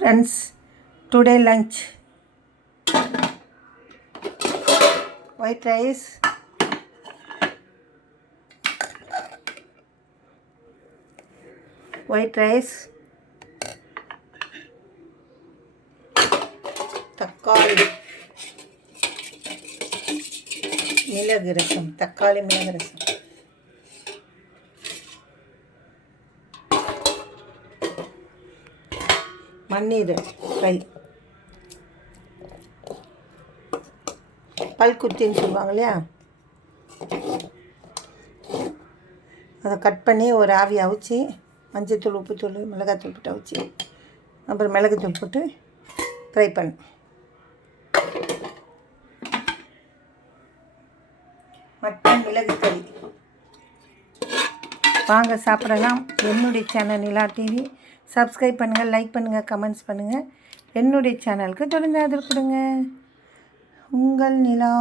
Friends, today lunch white rice, தக்காளி மிளகு ரசம், மண்ணீரல் ஃப்ரை, பல்குத்தின்னு சொல்லுவாங்க இல்லையா, அதை கட் பண்ணி ஒரு ஆவி அவிச்சு மஞ்சத்தூள், உப்புத்தூள், மிளகாத்தூள் போட்டு அவிச்சு அப்புறம் மிளகுத்தூள் போட்டு ஃப்ரை பண்ண மட்டன் மிளகு கறி. வாங்க சாப்பிடலாம். என்னுடைய சேனல் நிலா டிவி சப்ஸ்கிரைப் பண்ணுங்கள், லைக் பண்ணுங்கள், கமெண்ட்ஸ் பண்ணுங்கள். என்னுடைய சேனலுக்கு தொடர்ந்து ஆதரவு கொடுங்க. உங்கள் நிலா.